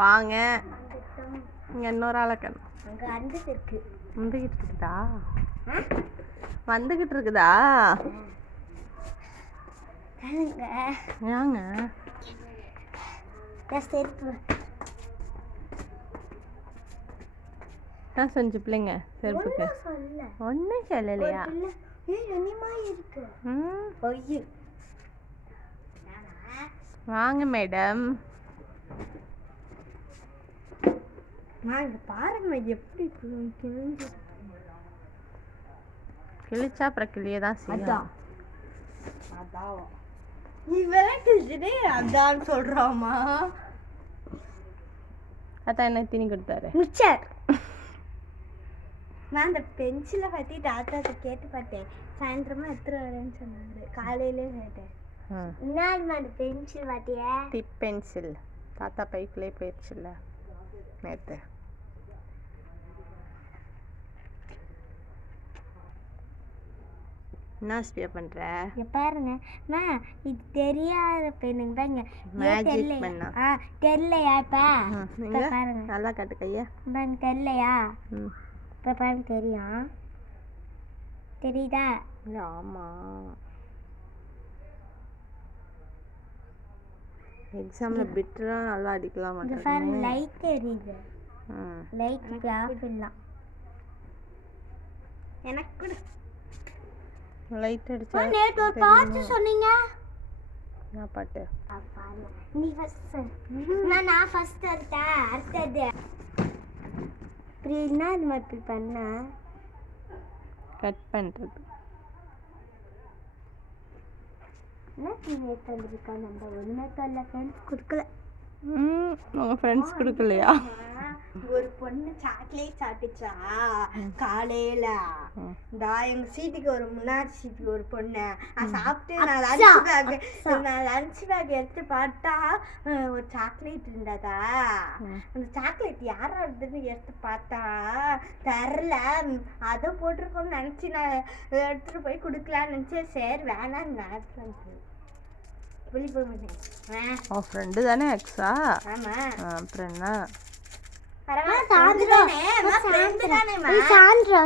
வாங்க. இங்கே இன்னொரு ஆளை கணும் அங்க அண்டு இருக்கு வந்துக்கிட்டு இருக்குதா வந்துக்கிட்டு இருக்குதா ஏங்க நான் செஞ்சு பிள்ளைங்க செருப்புக்கு. ஒன்றும் சொல்லலையா? வாங்க மேடம். இங்க பாருங்க எப்படி கிழிஞ்சு. கிழிச்சா அப்புறம் கிளிய தான் செய்யும். அதான். இவெல்லாம் கிழிச்சுட்டு அதான் சொல்றாமா அதான் என்ன தீனி கொடுத்தாரு? மிச்சர். நான் அந்த பென்சிலை பற்றி தாத்தாட்ட கேட்டு பார்த்தேன். சாயந்தரமா எடுத்துட்டு வரேன்னு சொன்னாரு. காலையிலே கேட்டேன். என்ன அந்த பென்சில் பார்த்தியா டிப் பென்சில். தாத்தா பைக்கிலே போயிடுச்சுல்ல நேற்று என்ன ஸ்பியா இங்க பாருங்க. அம்மா இது தெரியாத பெண்ணுங்க பாருங்க. Magic தெரியலையா? பெண்ணா? ஆ தெரியலையா இப்ப? ம், இப்ப இங்க பாருங்க. நல்லா காட்டு கையா. பாருங்க தெரியலையா? ம். இப்ப பாருங்க தெரியும். தெரியுதா? இல்ல ஆமாம் எக்ஸாமில் பிட்டுலாம் நல்லா அடிக்கலாம் இங்க பாருங்க மாட்டேன் லைட் தெரியுது ம். லைட் ஆஃப் பண்ணலாம் எனக்கு கூட. லைட் அடிச்சா நேற்று ஒரு பாட்டு சொன்னீங்க. என்ன பாட்டு நீ ஃபர்ஸ்ட் நான் நான் ஃபர்ஸ்ட் அடுத்தா அடுத்தது. இப்படி என்ன இது மாதிரி இப்படி பண்ண? கட் பண்ணுறது என்ன நீ நேற்று வந்திருக்கா நம்ம ஒன்றுமே தரல ஃப்ரெண்ட்ஸ் கொடுக்கல. உங்கள் ஃப்ரெண்ட்ஸ் கொடுக்கலையா? ஒரு பொண்ணு சாக்லேட் சாப்பிட்டுச்சா? காலையில. இந்த எங்க சீட்டுக்கு ஒரு முன்னாடி சீட்டுக்கு ஒரு பொண்ணு. சாப்பிட்டு நான் லஞ்ச் பேக் நான் லஞ்ச் பேக் எடுத்து பார்த்தா ஒரு சாக்லேட் இருந்ததா. அந்த சாக்லேட் யாரா இருந்ததுன்னு எடுத்து பார்த்தா தரல. அதை போட்டிருக்கோம்னு நினச்சி நான் எடுத்துட்டு போய் கொடுக்கலான்னு நினச்சேன். சரி வேணான்னு போக மாட்டேன் உன் ஃப்ரெண்டு தானே எக்ஸா? ஆமா. அப்புறம் என்ன? சாந்திரா. சாந்திரா.